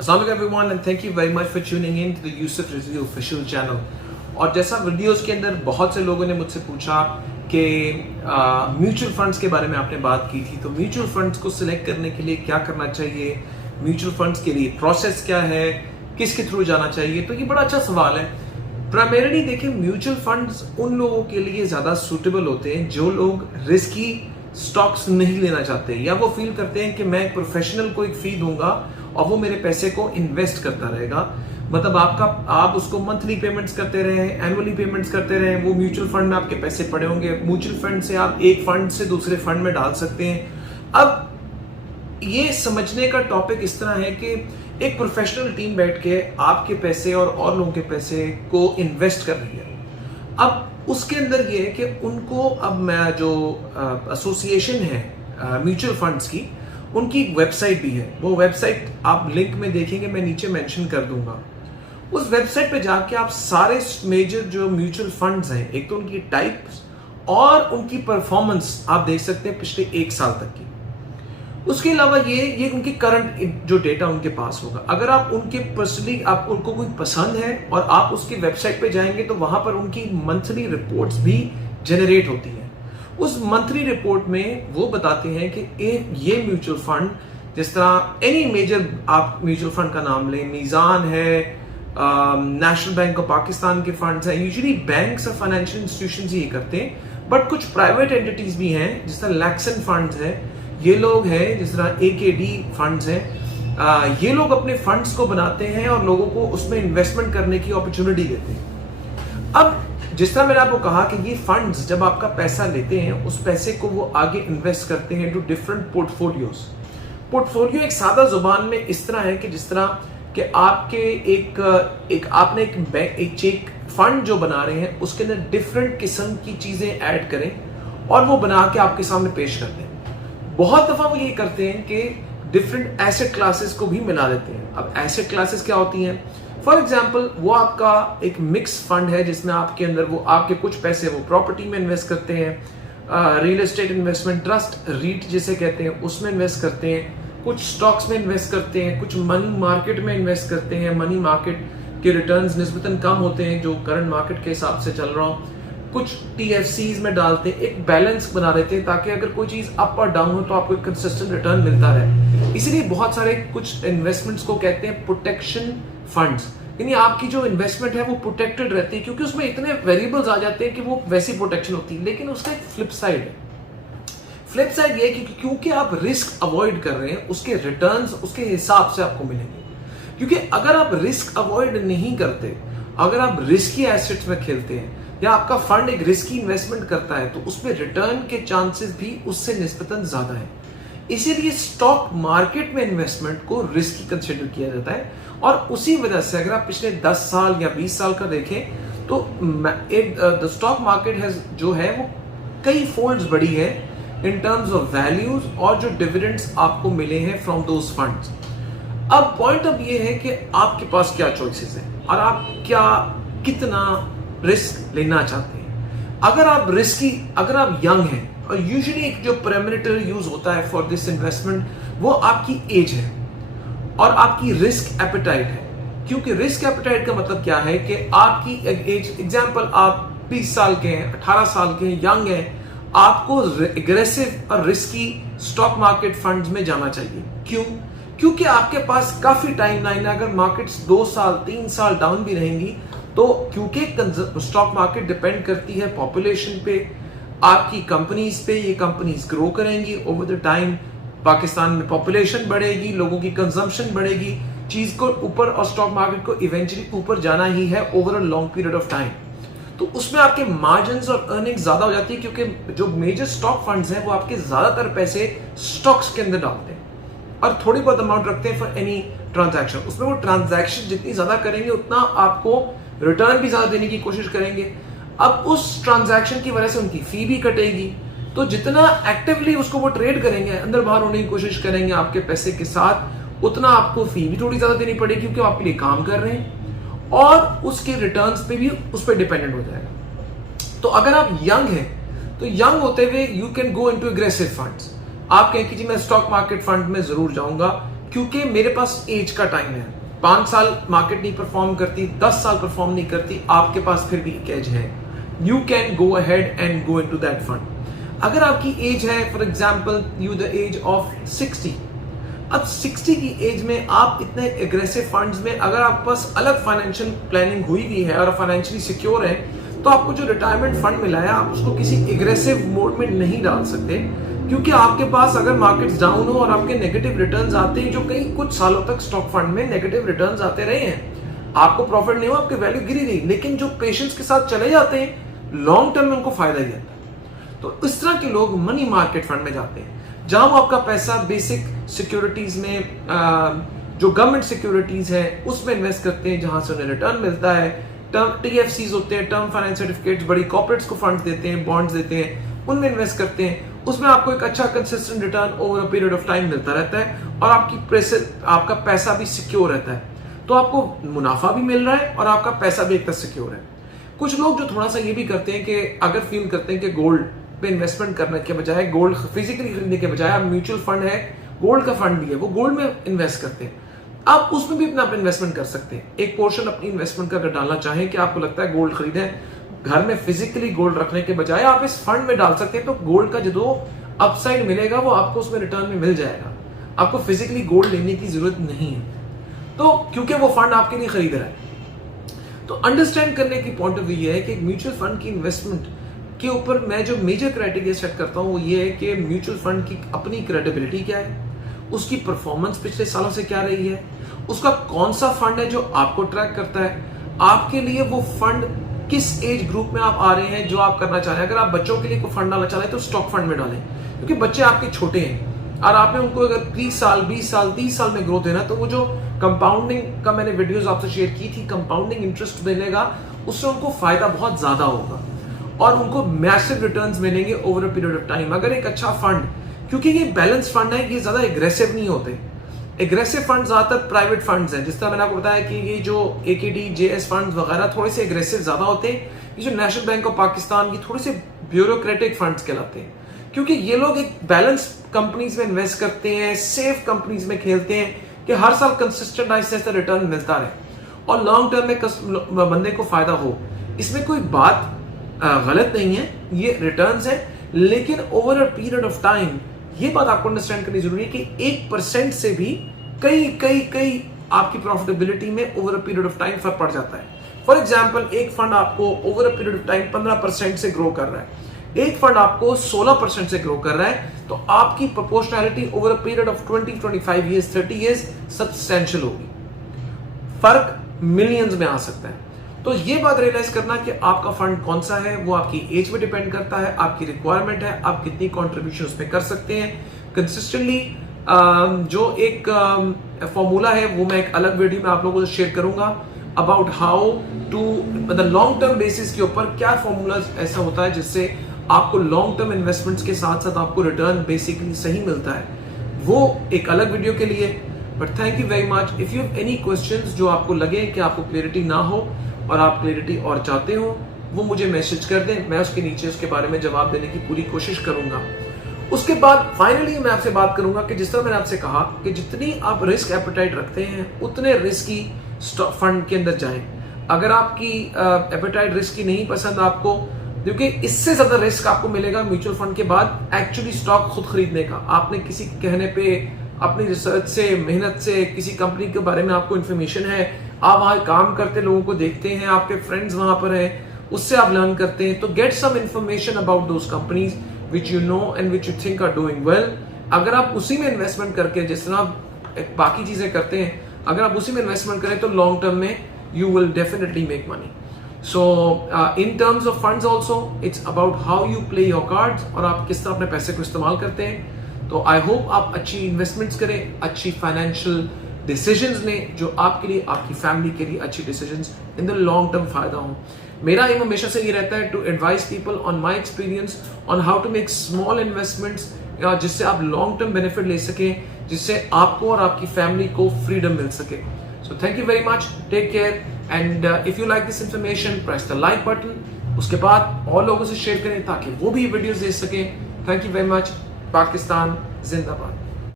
Assalamu alaikum everyone and thank you very much for tuning in to the Yusuf Rizvi official channel। और जैसा videos के अंदर बहुत से लोगों ने मुझसे पूछा कि म्यूचुअल फंड्स के बारे में आपने बात की थी, तो म्यूचुअल फंड्स को सिलेक्ट करने के लिए क्या करना चाहिए, म्यूचुअल फंड्स के लिए प्रोसेस क्या है, किसके थ्रू जाना चाहिए। तो ये बड़ा अच्छा सवाल है। प्राइमरीली देखिए, म्यूचुअल फंड्स उन लोगों के लिए ज़्यादा सूटेबल होते हैं जो लोग रिस्की स्टॉक्स नहीं लेना चाहते, या वो फील करते हैं कि मैं एक प्रोफेशनल को एक फी दूंगा और वो मेरे पैसे को इन्वेस्ट करता रहेगा। मतलब आप उसको मंथली पेमेंट्स करते रहे, एनुअली पेमेंट्स करते रहे, वो म्यूचुअल फंड में आपके पैसे पड़े होंगे। म्यूचुअल फंड से आप एक फंड से दूसरे फंड में डाल सकते हैं। अब ये समझने का टॉपिक इस तरह है कि एक प्रोफेशनल टीम बैठ के आपके पैसे और लोगों के पैसे को इन्वेस्ट कर रही है। अब उसके अंदर ये है कि उनको, अब मैं जो एसोसिएशन है म्यूचुअल फंड्स की, उनकी एक वेबसाइट भी है। वो वेबसाइट आप लिंक में देखेंगे, मैं नीचे मेंशन कर दूंगा। उस वेबसाइट पे जाके आप सारे मेजर जो म्यूचुअल फंड्स हैं, एक तो उनकी टाइप्स और उनकी परफॉर्मेंस आप देख सकते हैं पिछले 1 साल तक की। उसके अलावा ये उनकी करंट जो डेटा उनके पास होगा। अगर आप उनके पर्सनली आप उनको कोई पसंद है और आप उसकी वेबसाइट पे जाएंगे तो वहां पर उनकी मंथली रिपोर्ट्स भी जनरेट होती हैं। उस मंथली रिपोर्ट में वो बताते हैं कि ये म्यूचुअल फंड, जिस तरह एनी मेजर आप म्यूचुअल फंड का नाम लें, मीज़ान है, नेशनल बैंक ऑफ पाकिस्तान के फंड्स हैं। यूजुअली बैंक्स और फाइनेंशियल इंस्टीट्यूशंस ही करते हैं, बट कुछ प्राइवेट एंटिटीज भी हैं, जिस तरह लैक्सन फंड्स हैं, ये लोग हैं, जिस तरह AKD फंड्स हैं। ये लोग अपने फंड्स को बनाते हैं और लोगों को उसमें इन्वेस्टमेंट करने की अपॉर्चुनिटी देते हैं। अब जिस तरह मैंने आपको कहा कि ये फंड्स जब आपका पैसा लेते हैं, उस पैसे को वो आगे इन्वेस्ट करते हैं टू डिफरेंट पोर्टफोलियोज। पोर्टफोलियो एक सादा जुबान में इस तरह है कि जिस तरह कि आपके आपने एक चेक फंड जो बना रहे हैं, उसके अंदर डिफरेंट किस्म की चीजें ऐड करें और वो बना के आपके सामने पेश कर दें। बहुत दफा वो ये करते हैं कि डिफरेंट एसेट क्लासेस को भी मिला देते हैं। अब एसेट क्लासेस क्या होती हैं? फॉर एग्जाम्पल, वो आपका एक मिक्स फंड है जिसमें आपके अंदर वो आपके कुछ पैसे वो प्रॉपर्टी में इन्वेस्ट करते हैं, real estate investment trust, REIT जिसे कहते हैं, उसमें इन्वेस्ट करते हैं, कुछ स्टॉक्स में इन्वेस्ट करते हैं, कुछ मनी मार्केट में इन्वेस्ट करते हैं। मनी मार्केट के रिटर्न्स निस्बतन कम होते हैं जो करंट मार्केट के हिसाब से चल रहा हो। कुछ TFCs में डालते हैं, एक बैलेंस बना देते हैं ताकि अगर कोई चीज अप और डाउन हो तो आपको एक कंसिस्टेंट रिटर्न मिलता रहे। इसीलिए बहुत सारे कुछ इन्वेस्टमेंट्स को कहते हैं प्रोटेक्शन फंड्स, यानी आपकी जो इन्वेस्टमेंट है वो प्रोटेक्टेड रहती है, क्योंकि उसमें इतने वेरिएबल्स आ जाते हैं कि वो वैसी प्रोटेक्शन होती है। लेकिन उसका एक फ्लिप साइड है। फ्लिप साइड ये है कि क्योंकि आप रिस्क अवॉइड कर रहे हैं, उसके रिटर्न्स उसके हिसाब से आपको मिलेंगे। क्योंकि अगर आप रिस्क अवॉइड नहीं करते, अगर आप रिस्की एसेट्स में खेलते हैं या आपका फंड एक रिस्की इन्वेस्टमेंट करता है, तो उसमें रिटर्न के चांसेस भी उससे निस्बतन ज्यादा है। इसीलिए स्टॉक मार्केट में इन्वेस्टमेंट को रिस्की कंसिडर किया जाता है। और उसी वजह से अगर आप पिछले 10 साल या 20 साल का देखें तो द स्टॉक मार्केट जो है वो कई फोल्ड्स बढ़ी है इन टर्म्स ऑफ वैल्यूज और जो डिविडेंड्स आपको मिले हैं फ्रॉम दोज फंड्स। अब पॉइंट अब ये है कि आपके पास क्या चॉइसेस हैं और आप कितना रिस्क लेना चाहते हैं। अगर आप यंग हैं, और यूजुअली एक जो पैरामीटर यूज होता है फॉर दिस इन्वेस्टमेंट, वो आपकी एज है और आपकी रिस्क एपेटाइट है। क्योंकि रिस्क एपेटाइट का मतलब क्या है कि आपकी एज, एग्जांपल आप 20 साल के हैं, 18 साल के हैं, यंग हैं, आपको एग्रेसिव और रिस्की स्टॉक मार्केट फंड्स में जाना चाहिए। क्यों? क्योंकि आपके पास काफी टाइम लाइन है। अगर मार्केट्स 2 साल 3 साल डाउन भी रहेंगी तो, क्योंकि स्टॉक मार्केट डिपेंड करती है पॉपुलेशन पे, आपकी कंपनीज पे, ये कंपनीज ग्रो करेंगी ओवर द टाइम। पाकिस्तान में पॉपुलेशन बढ़ेगी, लोगों की कंजम्पशन बढ़ेगी, चीज को ऊपर, और स्टॉक मार्केट को इवेंचुअली ऊपर जाना ही है over a long period of time. तो उसमें आपके मार्जिन्स और अर्निंग ज्यादा हो जाती है, क्योंकि जो मेजर स्टॉक फंड्स हैं वो आपके ज्यादातर पैसे स्टॉक्स के अंदर डालते हैं और थोड़ी बहुत अमाउंट रखते हैं फॉर एनी ट्रांजैक्शन। उसमें वो ट्रांजैक्शन जितनी ज्यादा करेंगे उतना आपको रिटर्न भी ज्यादा देने की कोशिश करेंगे। अब उस ट्रांजैक्शन की वजह से उनकी फी भी कटेगी, तो जितना एक्टिवली उसको वो ट्रेड करेंगे, अंदर बाहर होने की कोशिश करेंगे आपके पैसे के साथ, उतना आपको फी भी थोड़ी ज्यादा देनी पड़ेगी, क्योंकि आपके लिए काम कर रहे हैं और उसके रिटर्न्स पे भी उस पर डिपेंडेंट हो जाएगा। तो अगर आप यंग हैं तो यंग होते हुए you can go into aggressive funds. आप कहें कि जी मैं स्टॉक मार्केट फंड में जरूर जाऊंगा, क्योंकि मेरे पास एज का टाइम है, 5 साल मार्केट नहीं परफॉर्म करती, 10 साल परफॉर्म नहीं करती, आपके पास फिर भी एक एज है, you can go ahead and go into that fund. अगर आपकी एज है for example you the age of 60, अब 60 की एज में आप इतने एग्रेसिव फंड्स में, अगर आपके पास अलग फाइनेंशियल प्लानिंग हुई भी है और फाइनेंशियली सिक्योर है, तो आपको जो रिटायरमेंट फंड मिला है आप उसको किसी एग्रेसिव मोड में नहीं डाल सकते, क्योंकि आपके पास अगर मार्केट्स डाउन हो और आपके नेगेटिव रिटर्न्स आते हैं, जो कई कुछ सालों तक स्टॉक फंड में नेगेटिव रिटर्न्स आते रहे हैं, आपको प्रॉफिट नहीं हो, आपकी वैल्यू गिरी रही, लेकिन जो पेशेंस के साथ चले जाते हैं लॉन्ग टर्म में उनको फायदा ही आता है। तो इस तरह के लोग मनी मार्केट फंड में जाते हैं, जहां वो आपका पैसा बेसिक सिक्योरिटीज में, जो गवर्नमेंट सिक्योरिटीज है उसमें इन्वेस्ट करते हैं, जहां से उन्हें रिटर्न मिलता है। टर्म TFCs होते हैं, टर्म फाइनेंस सर्टिफिकेट्स, बड़ी कॉर्पोरेट्स को फंड देते हैं, बॉन्ड्स देते हैं, उनमें इन्वेस्ट करते हैं, उसमें आपको एक अच्छा consistent return over a period of time मिलता रहता है और आपका पैसा भी सिक्योर रहता है, तो आपको मुनाफा भी मिल रहा है और आपका पैसा भी एक तरह सिक्योर है। कुछ लोग जो थोड़ा सा ये भी करते हैं कि अगर फील करते हैं कि गोल्ड पे इन्वेस्टमेंट करने के बजाय, गोल्ड फिजिकली खरीदने के बजाय, आप म्यूचुअल फंड है, गोल्ड का फंड भी है, वो गोल्ड में इन्वेस्ट करते हैं, आप उसमें भी अपना इन्वेस्टमेंट कर सकते हैं। एक पोर्शन अपनी इन्वेस्टमेंट का अगर डालना चाहें कि आपको लगता है गोल्ड खरीदें, घर में फिजिकली गोल्ड रखने के बजाय आप इस फंड में डाल सकते हैं, तो गोल्ड का जो अपसाइड मिलेगा वो आपको उसमें रिटर्न में मिल जाएगा, आपको फिजिकली गोल्ड लेने की जरूरत नहीं है, तो क्योंकि वो फंड आपके लिए खरीद रहा है। तो अंडरस्टैंड करने की पॉइंट ऑफ व्यू ये है कि म्यूचुअल फंड की इन्वेस्टमेंट के ऊपर मैं जो मेजर क्राइटेरिया सेट करता हूँ वो ये है कि म्यूचुअल फंड की अपनी क्रेडिबिलिटी क्या है, उसकी परफॉर्मेंस पिछले सालों से क्या रही है, उसका कौन सा फंड है जो आपको ट्रैक करता है, आपके लिए वो फंड किस एज ग्रुप में आप आ रहे हैं जो आप करना चाह रहे हैं। अगर आप बच्चों के लिए कोई फंड डालना चाह रहे हैं तो स्टॉक फंड में डालें, क्योंकि बच्चे आपके छोटे हैं और आपने उनको अगर 30 साल 20 साल 30 साल में ग्रोथ देना, तो वो जो कंपाउंडिंग का मैंने वीडियोस आपसे शेयर की थी, कंपाउंडिंग इंटरेस्ट मिलेगा, उससे उनको फायदा बहुत ज्यादा होगा और उनको मैसिव रिटर्न्स मिलेंगे over a period of time. अगर एक अच्छा फंड, क्योंकि ये बैलेंस फंड है, ये ज्यादा एग्रेसिव नहीं होते, एग्रेसिव फंड ज्यादातर प्राइवेट फंड्स हैं, जिस तरह मैंने आपको बताया कि ये जो AKD JS फंड्स वगैरह थोड़े से एग्रेसिव ज्यादा होते हैं, ये जो नेशनल बैंक ऑफ पाकिस्तान की थोड़े से ब्यूरोक्रेटिक फंड्स कहलाते हैं, क्योंकि ये लोग एक बैलेंस कंपनीज में इन्वेस्ट करते हैं, सेफ कंपनीज में खेलते हैं कि हर साल कंसिस्टेंट ऐसे रिटर्न मिलता रहे और लॉन्ग टर्म में बंदे को फायदा हो। इसमें कोई बात गलत नहीं है, ये रिटर्न्स है, लेकिन over a period of time ये बात आपको अंडरस्टैंड करनी जरूरी है कि 1% से भी कई आपकी प्रॉफिटेबिलिटी में over a period of time फर्क पड़ जाता है। फॉर एग्जांपल, एक फंड आपको over a period of time 15% से ग्रो कर रहा है, एक फंड आपको 16% से ग्रो कर रहा है, तो आपकी proportionality over a period of 20, 25 years, 30 years substantial होगी, फर्क मिलियंस में आ सकता है। तो ये बात रियलाइज करना कि आपका फंड कौन सा है, वो आपकी एज पे डिपेंड करता है, आपकी रिक्वायरमेंट है, आप कितनी कंट्रीब्यूशन उसमें कर सकते हैं कंसिस्टेंटली। जो एक फॉर्मूला है वो मैं एक अलग वीडियो में आप लोगों से शेयर करूंगा अबाउट हाउ टू, मतलब लॉन्ग टर्म बेसिस के ऊपर क्या फॉर्मूला ऐसा होता है जिससे आपको लॉन्ग टर्म इन्वेस्टमेंट्स के साथ साथ आपको रिटर्न बेसिकली सही मिलता है, वो एक अलग वीडियो के लिए। But thank you very much. If you have any questions जो आपको लगे कि आपको क्लियरिटी ना हो और आप क्लियरिटी और चाहते हो, वो मुझे मैसेज कर दें, मैं उसके नीचे उसके बारे में जवाब देने की पूरी कोशिश करूंगा। उसके बाद फाइनली मैं आपसे बात करूंगा कि जिस तरह मैंने आपसे कहा कि जितनी आप रिस्क एपेटाइट रखते हैं उतने रिस्की स्टॉक फंड के अंदर जाएं। अगर आपकी एपेटाइट रिस्की नहीं पसंद आपको, क्योंकि इससे ज्यादा रिस्क आपको मिलेगा म्यूचुअल फंड के बाद एक्चुअली स्टॉक खुद खरीदने का। आपने किसी कहने पे, अपनी रिसर्च से, मेहनत से, किसी कंपनी के बारे में आपको इन्फॉर्मेशन है, आप वहां काम करते लोगों को देखते हैं, आपके फ्रेंड्स वहां पर हैं, उससे आप लर्न करते हैं, तो get some information about those companies which you know and which you think are doing well. अगर आप उसी में इन्वेस्टमेंट करके, जिस तरह आप बाकी चीजें करते हैं, अगर आप उसी में इन्वेस्टमेंट करें तो लॉन्ग टर्म में you will definitely make money. So in terms of funds also it's about how you play your cards और आप किस तरह अपने पैसे को इस्तेमाल करते हैं। तो आई होप आप अच्छी इन्वेस्टमेंट्स करें, अच्छी फाइनेंशियल डिसीजंस लें जो आपके लिए, आपकी फैमिली के लिए अच्छी decisions in the long term फायदा हो। मेरा एम हमेशा से ये रहता है to advice people on my experience on how to make small investments, जिससे आप लॉन्ग टर्म बेनिफिट ले सकें, जिससे आपको और आपकी फैमिली को फ्रीडम मिल सके। So thank you very much, take care and if you like this information press the like button. उसके बाद और लोगों से शेयर करें ताकि वो भी वीडियोस देख सकें। Thank you very much. Pakistan जिंदाबाद।